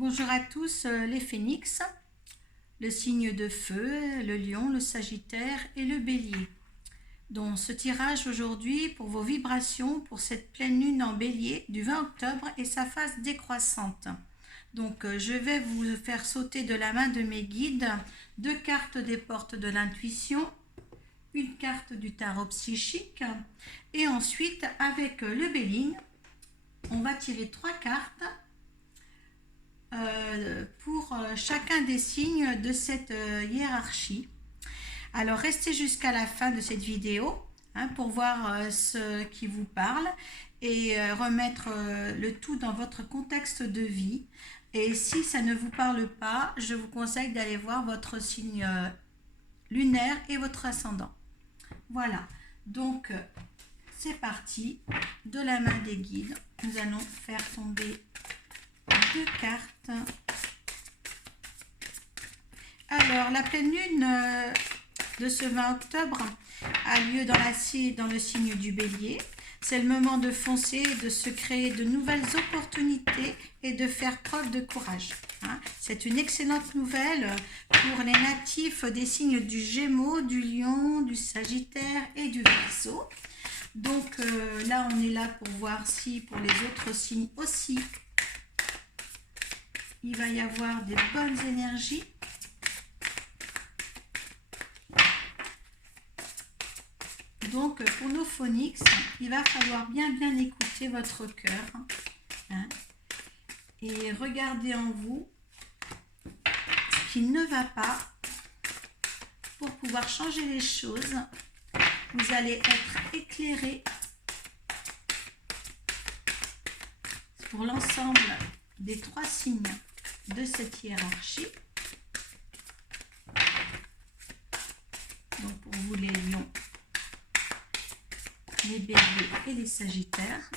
Bonjour à tous les phénix, le signe de feu, le lion, le sagittaire et le bélier. Donc ce tirage aujourd'hui pour vos vibrations pour cette pleine lune en bélier du 20 octobre et sa phase décroissante. Donc je vais vous faire sauter de la main de mes guides 2 cartes des portes de l'intuition, une carte du tarot psychique et ensuite avec le bélier, on va tirer 3 cartes pour chacun des signes de cette hiérarchie. Alors restez jusqu'à la fin de cette vidéo pour voir ce qui vous parle et remettre le tout dans votre contexte de vie. Et si ça ne vous parle pas, je vous conseille d'aller voir votre signe lunaire et votre ascendant. Voilà, donc c'est parti. De la main des guides, nous allons faire tomber 2 cartes. Alors, la pleine lune de ce 20 octobre a lieu dans le signe du bélier. C'est le moment de foncer, de se créer de nouvelles opportunités et de faire preuve de courage. C'est une excellente nouvelle pour les natifs des signes du Gémeaux, du Lion, du Sagittaire et du Verseau. Donc là, on est là pour voir si pour les autres signes aussi, il va y avoir des bonnes énergies. Donc, pour nos phonix, il va falloir bien écouter votre cœur et regarder en vous ce qui ne va pas pour pouvoir changer les choses. Vous allez être éclairé pour l'ensemble des 3 signes de cette hiérarchie. Donc, pour vous les lions, les béliers et les sagittaires.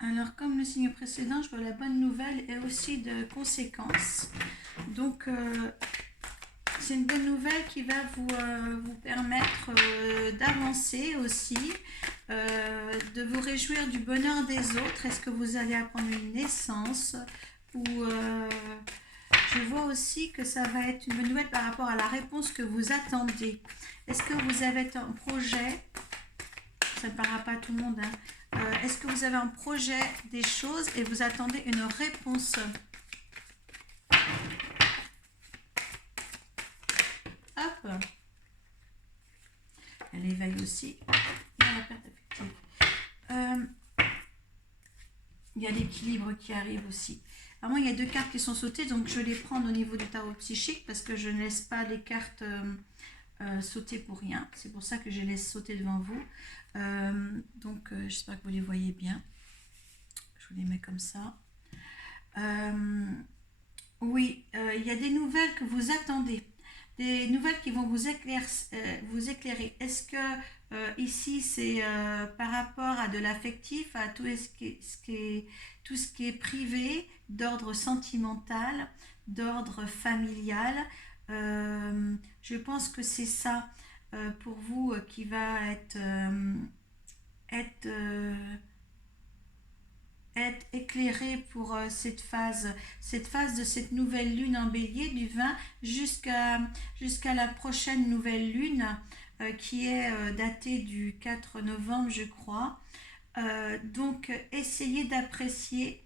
Alors, comme le signe précédent, je vois la bonne nouvelle et aussi de conséquences. Donc, c'est une bonne nouvelle qui va vous permettre d'avancer aussi, de vous réjouir du bonheur des autres. Est-ce que vous allez apprendre une naissance ou je vois aussi que ça va être une bonne nouvelle par rapport à la réponse que vous attendez. Est-ce que vous avez un projet? Ça ne parlera pas à tout le monde. Est-ce que vous avez un projet, des choses et vous attendez une réponse? Hop. Elle éveille aussi. Il y a la perte affective. Il y a l'équilibre qui arrive aussi. Alors moi, il y a 2 cartes qui sont sautées, donc je les prends au niveau du tarot psychique parce que je ne laisse pas les cartes sauter pour rien. C'est pour ça que je les laisse sauter devant vous. Donc, j'espère que vous les voyez bien. Je vous les mets comme ça. Oui, il y a des nouvelles que vous attendez. Des nouvelles qui vont vous éclairer. Est-ce que ici c'est par rapport à de l'affectif, à tout ce qui est privé, d'ordre sentimental, d'ordre familial? Je pense que c'est ça pour vous qui va être éclairé pour cette phase de cette nouvelle lune en bélier du 20 jusqu'à la prochaine nouvelle lune qui est datée du 4 novembre je crois. Donc essayez d'apprécier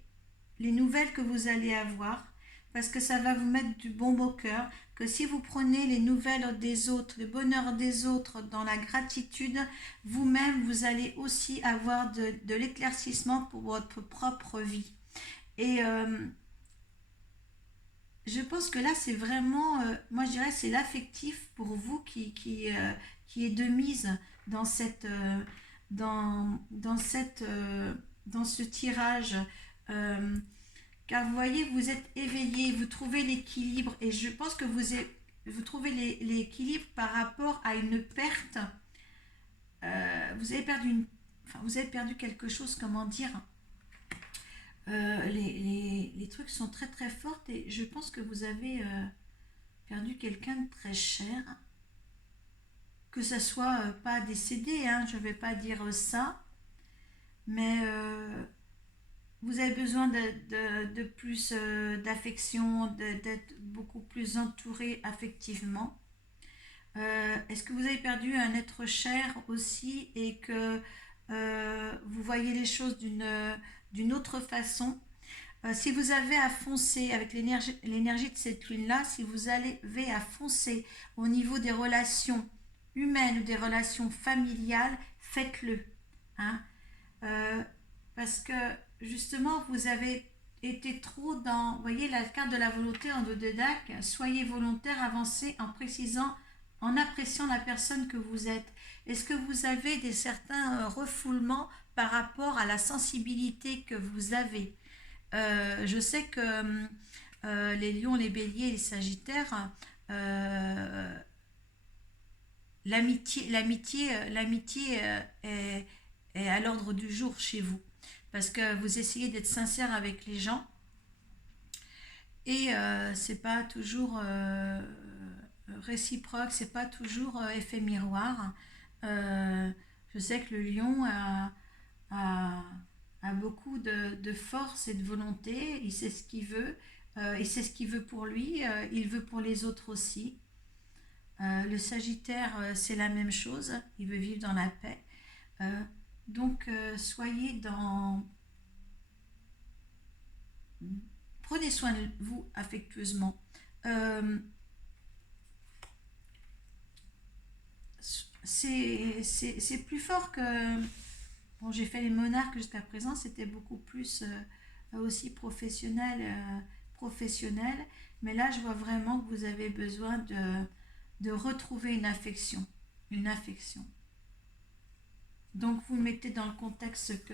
les nouvelles que vous allez avoir parce que ça va vous mettre du bon au cœur, que si vous prenez les nouvelles des autres, le bonheur des autres dans la gratitude, vous-même, vous allez aussi avoir de l'éclaircissement pour votre propre vie. Et je pense que là, c'est vraiment, moi je dirais, c'est l'affectif pour vous qui est de mise dans dans ce tirage. Car vous voyez, vous êtes éveillé, vous trouvez l'équilibre et je pense que vous trouvez l'équilibre par rapport à une perte. Vous avez perdu quelque chose, comment dire? Les trucs sont très très forts et je pense que vous avez perdu quelqu'un de très cher. Que ça soit pas décédé, hein, je ne vais pas dire ça, mais vous avez besoin de plus d'affection, d'être beaucoup plus entouré affectivement. Est-ce que vous avez perdu un être cher aussi et que vous voyez les choses d'une autre façon? Si vous avez à foncer avec l'énergie de cette lune-là, si vous avez à foncer au niveau des relations humaines ou des relations familiales, faites-le. Hein. Euh, Parce que justement, vous avez été trop dans, vous voyez la carte de la volonté en dos de dague, soyez volontaire, avancez en précisant, en appréciant la personne que vous êtes. Est-ce que vous avez certains refoulements par rapport à la sensibilité que vous avez? Je sais que les lions, les béliers, les sagittaires, euh, l'amitié est à l'ordre du jour chez vous. Parce que vous essayez d'être sincère avec les gens et c'est pas toujours réciproque, c'est pas toujours effet miroir. Euh, je sais que le lion a, a beaucoup de force et de volonté, il sait ce qu'il veut, il sait ce qu'il veut pour lui, il veut pour les autres aussi. Le Sagittaire, c'est la même chose, il veut vivre dans la paix. Donc, soyez dans... Prenez soin de vous affectueusement. C'est plus fort que... Bon, j'ai fait les monarques jusqu'à présent, c'était beaucoup plus aussi professionnel. Mais là, je vois vraiment que vous avez besoin de retrouver une affection. Une affection. Donc, vous mettez dans le contexte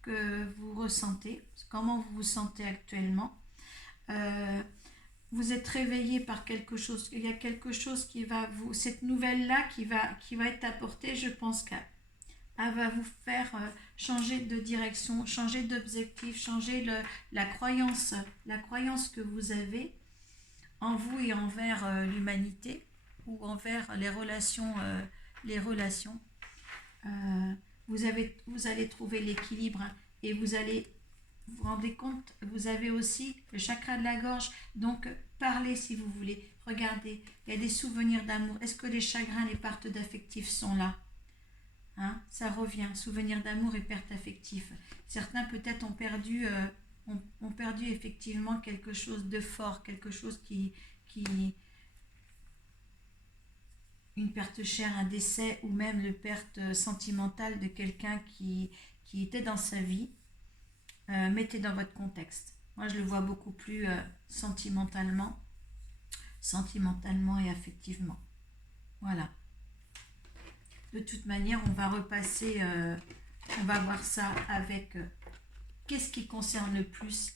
que vous ressentez, comment vous vous sentez actuellement. Euh, vous êtes réveillé par quelque chose, il y a quelque chose qui va vous, cette nouvelle-là qui va être apportée, je pense qu'elle va vous faire changer de direction, changer d'objectif, changer la croyance que vous avez en vous et envers l'humanité ou envers les relations. Les relations. Euh, vous allez trouver l'équilibre et vous allez vous rendez compte, vous avez aussi le chakra de la gorge, donc parlez si vous voulez, regardez, il y a des souvenirs d'amour, est-ce que les chagrins, les pertes d'affectifs sont là? Hein, ça revient, souvenirs d'amour et perte affective. Certains peut-être ont perdu effectivement quelque chose de fort, quelque chose qui une perte chère, un décès ou même une perte sentimentale de quelqu'un qui était dans sa vie. Mettez dans votre contexte. Moi, je le vois beaucoup plus sentimentalement et affectivement. Voilà. De toute manière, on va repasser, on va voir ça avec qu'est-ce qui concerne le plus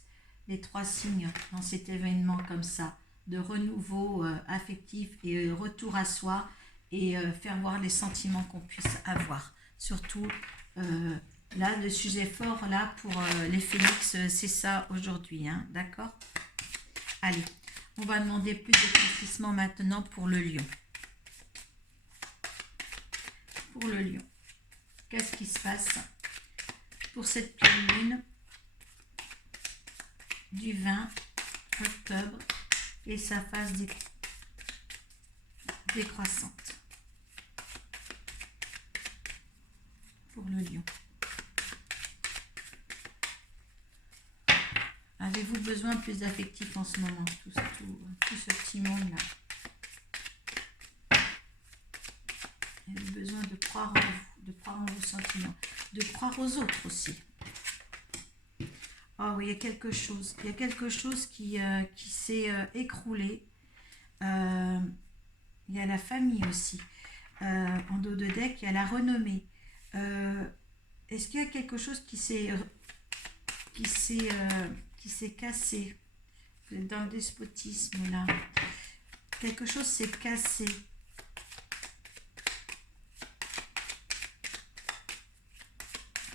les 3 signes dans cet événement comme ça, de renouveau affectif et retour à soi et faire voir les sentiments qu'on puisse avoir. Surtout, là, le sujet fort, là, pour les phénix, c'est ça aujourd'hui, hein, d'accord? Allez, on va demander plus d'éclaircissement maintenant pour le lion. Pour le lion, qu'est-ce qui se passe pour cette pleine lune du 20 octobre et sa phase décroissante pour le lion? Avez-vous besoin de plus d'affectif en ce moment, tout ce petit monde-là? Avez-vous besoin de croire en vous, de croire en vos sentiments, de croire aux autres aussi? Oh oui, il y a quelque chose qui s'est écroulé. Il y a la famille aussi. En dos de deck, il y a la renommée. Est-ce qu'il y a quelque chose qui s'est cassé dans le despotisme là? Quelque chose s'est cassé.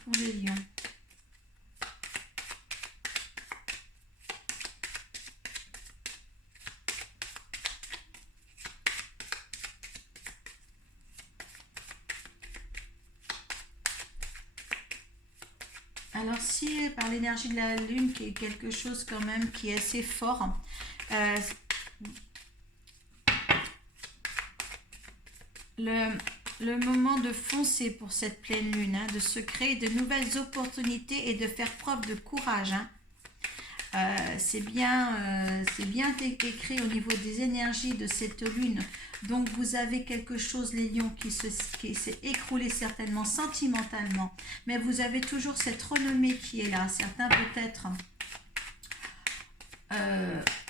Pour les lions. Alors si par l'énergie de la lune, qui est quelque chose quand même qui est assez fort, le moment de foncer pour cette pleine lune, hein, de se créer de nouvelles opportunités et de faire preuve de courage. Hein. C'est bien écrit au niveau des énergies de cette lune. Donc vous avez quelque chose, les lions, qui s'est écroulé certainement sentimentalement. Mais vous avez toujours cette renommée qui est là. Certains peut-être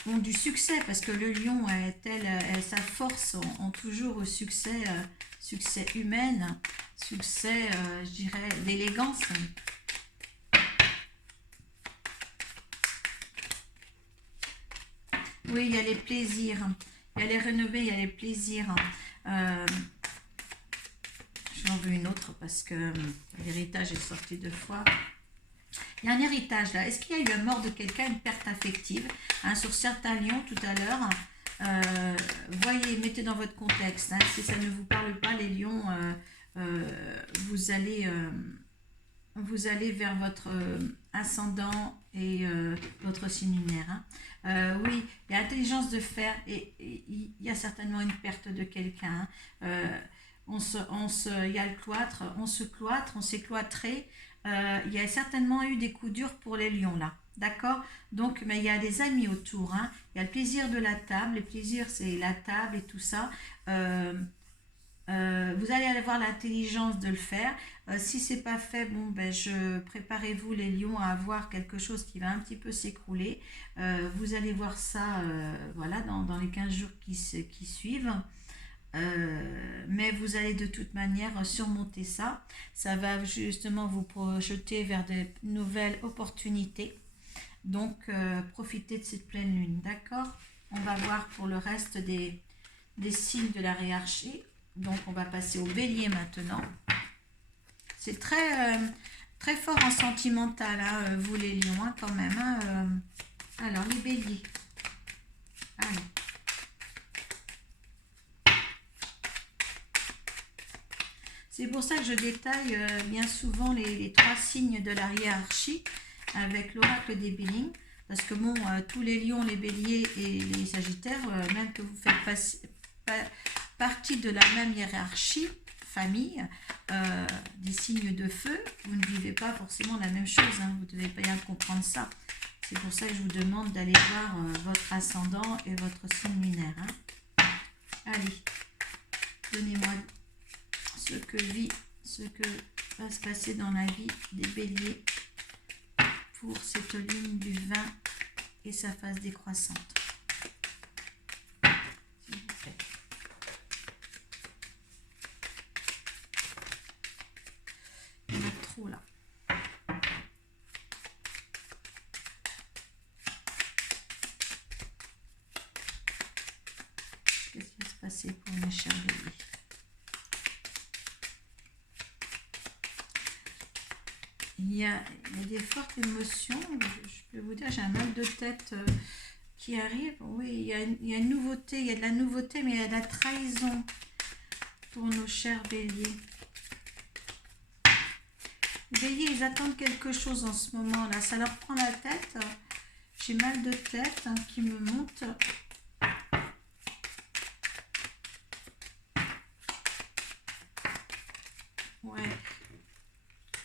ont du succès parce que le lion, sa force ont toujours au succès, succès humain, succès, je dirais, d'élégance. Oui, il y a les plaisirs, il y a les renommées, il y a les plaisirs. J'en veux une autre parce que l'héritage est sorti 2 fois. Il y a un héritage là. Est-ce qu'il y a eu la mort de quelqu'un, une perte affective, hein, sur certains lions tout à l'heure? Voyez, mettez dans votre contexte. Hein, si ça ne vous parle pas, les lions, vous allez vers votre ascendant et votre signe lunaire. Hein. Oui, il y a l'intelligence de faire et il y a certainement une perte de quelqu'un. Hein. Il y a le cloître, on se cloître, on s'est cloîtré. Il y a certainement eu des coups durs pour les lions là. D'accord? Donc, mais il y a des amis autour. Hein. Il y a le plaisir de la table. Le plaisir, c'est la table et tout ça. Vous allez avoir l'intelligence de le faire. Si c'est pas fait, bon, ben, préparez-vous les lions à avoir quelque chose qui va un petit peu s'écrouler. Vous allez voir ça voilà, dans les 15 jours qui suivent. Mais vous allez de toute manière surmonter ça. Ça va justement vous projeter vers de nouvelles opportunités. Donc, profitez de cette pleine lune, d'accord? On va voir pour le reste des signes de la hiérarchie. Donc, on va passer au bélier maintenant. C'est très, très fort en sentimental, hein, vous les lions, hein, quand même. Hein, alors, les béliers. Allez. C'est pour ça que je détaille bien souvent les 3 signes de la hiérarchie avec l'oracle des béliers. Parce que bon, tous les lions, les béliers et les sagittaires, même que vous faites partie de la même hiérarchie, famille, des signes de feu, vous ne vivez pas forcément la même chose. Hein, vous devez bien comprendre ça. C'est pour ça que je vous demande d'aller voir votre ascendant et votre signe lunaire. Hein. Allez, donnez-moi ce que va se passer dans la vie des béliers pour cette ligne du 20 et sa phase décroissante. S'il vous plaît. Il y en a trop là. Qu'est-ce qui va se passer pour mes chers béliers? Il y a des fortes émotions. Je peux vous dire, j'ai un mal de tête qui arrive. Oui, il y a une nouveauté. Il y a de la nouveauté, mais il y a de la trahison pour nos chers béliers. Les béliers, ils attendent quelque chose en ce moment-là. Ça leur prend la tête. J'ai mal de tête hein, qui me monte. Ouais.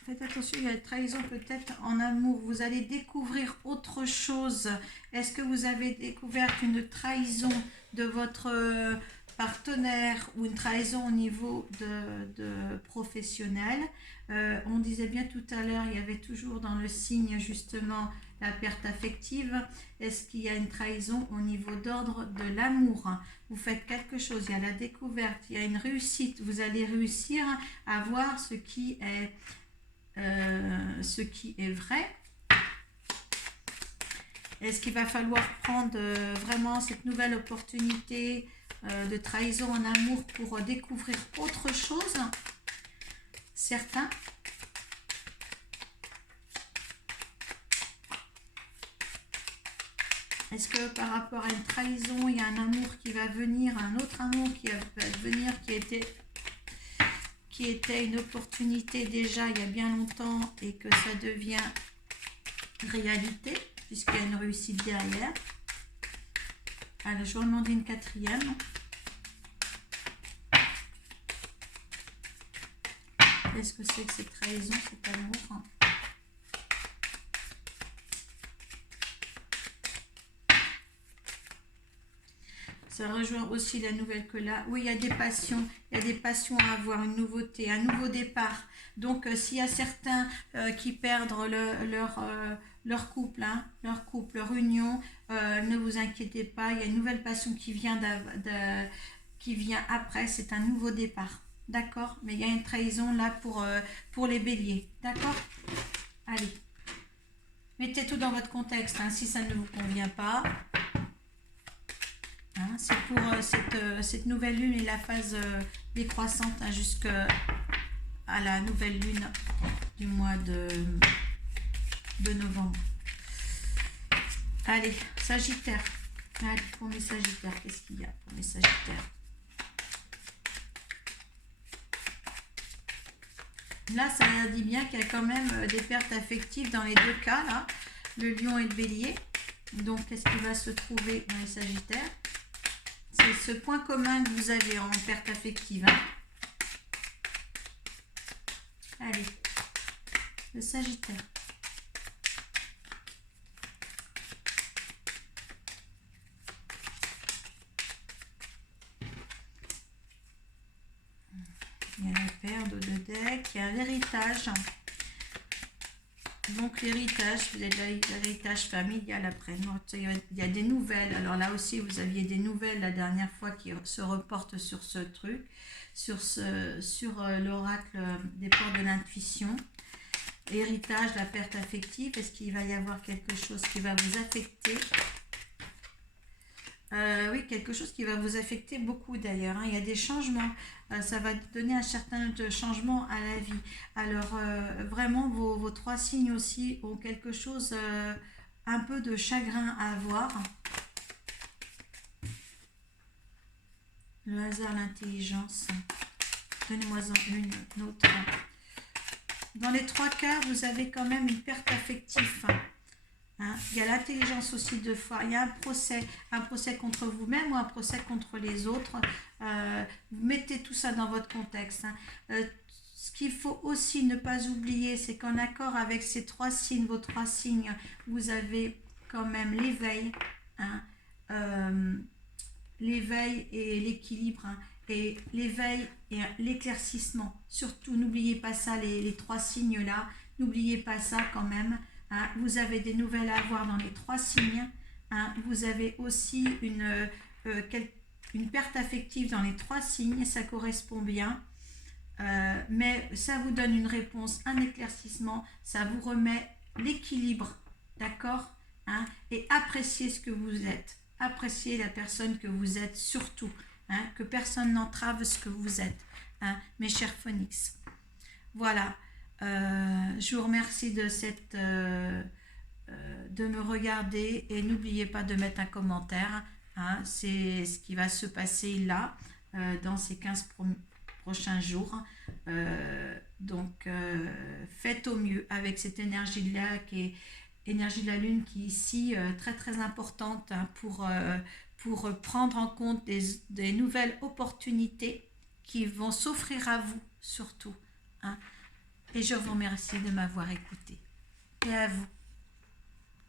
Faites attention, il y a une trahison peut-être en amour. Vous allez découvrir autre chose. Est-ce que vous avez découvert une trahison de votre partenaire ou une trahison au niveau de professionnel? On disait bien tout à l'heure, il y avait toujours dans le signe justement la perte affective. Est-ce qu'il y a une trahison au niveau d'ordre de l'amour? Vous faites quelque chose, il y a la découverte, il y a une réussite. Vous allez réussir à voir ce qui est vrai. Est-ce qu'il va falloir prendre vraiment cette nouvelle opportunité de trahison en amour pour découvrir autre chose? Certains. Est-ce que par rapport à une trahison, il y a un amour qui va venir, un autre amour qui va venir, qui était une opportunité déjà il y a bien longtemps et que ça devient réalité, puisqu'il y a une réussite derrière. Alors, je vais en demander une quatrième. Qu'est-ce que c'est que cette trahison, cet amour? Ça rejoint aussi la nouvelle que là. Oui, il y a des passions. Il y a des passions à avoir, une nouveauté, un nouveau départ. Donc, s'il y a certains qui perdent leur couple, hein, leur union, ne vous inquiétez pas. Il y a une nouvelle passion qui vient, qui vient après. C'est un nouveau départ. D'accord? Mais il y a une trahison là pour les béliers. D'accord? Allez. Mettez tout dans votre contexte. Hein, si ça ne vous convient pas. Hein, c'est pour cette nouvelle lune et la phase décroissante hein, jusqu'à la nouvelle lune du mois de novembre. Allez, Sagittaire. Allez, pour mes Sagittaires, qu'est-ce qu'il y a pour mes Sagittaires? Là, ça dit bien qu'il y a quand même des pertes affectives dans les deux cas, là, le lion et le bélier. Donc, qu'est-ce qui va se trouver dans les Sagittaires? C'est ce point commun que vous avez en perte affective. Hein. Allez, le Sagittaire. Il y a la paire de deux decks, il y a l'héritage. Donc l'héritage, vous avez l'héritage familial après. Il y a des nouvelles. Alors là aussi, vous aviez des nouvelles la dernière fois qui se reportent sur ce truc, sur l'oracle des portes de l'intuition. Héritage, la perte affective. Est-ce qu'il va y avoir quelque chose qui va vous affecter? Oui, quelque chose qui va vous affecter beaucoup d'ailleurs. Hein. Il y a des changements. Ça va donner un certain changement à la vie. Alors, vraiment, vos trois signes aussi ont quelque chose, un peu de chagrin à avoir. Le hasard, l'intelligence. Donnez-moi-en une autre. Dans les trois cas, vous avez quand même une perte affective. Hein, il y a l'intelligence aussi deux fois. Il y a un procès contre vous-même ou un procès contre les autres. Mettez tout ça dans votre contexte. Hein. Ce qu'il faut aussi ne pas oublier, c'est qu'en accord avec ces trois signes, vos trois signes, vous avez quand même l'éveil, hein, l'éveil et l'équilibre, hein, et l'éveil et l'éclaircissement. Surtout, n'oubliez pas ça, les trois signes-là. N'oubliez pas ça quand même. Hein, vous avez des nouvelles à avoir dans les trois signes. Hein, vous avez aussi une perte affective dans les trois signes. Ça correspond bien. Mais ça vous donne une réponse, un éclaircissement. Ça vous remet l'équilibre. D'accord? Hein, et appréciez ce que vous êtes. Appréciez la personne que vous êtes surtout. Hein, que personne n'entrave ce que vous êtes. Hein, mes chers Phoenix. Voilà. Je vous remercie de me regarder et n'oubliez pas de mettre un commentaire. Hein, c'est ce qui va se passer là dans ces 15 prochains jours. Donc, faites au mieux avec cette énergie-là qui est énergie de la Lune qui est ici très très importante hein, pour prendre en compte des nouvelles opportunités qui vont s'offrir à vous surtout. Hein. Et je vous remercie de m'avoir écouté. Et à vous.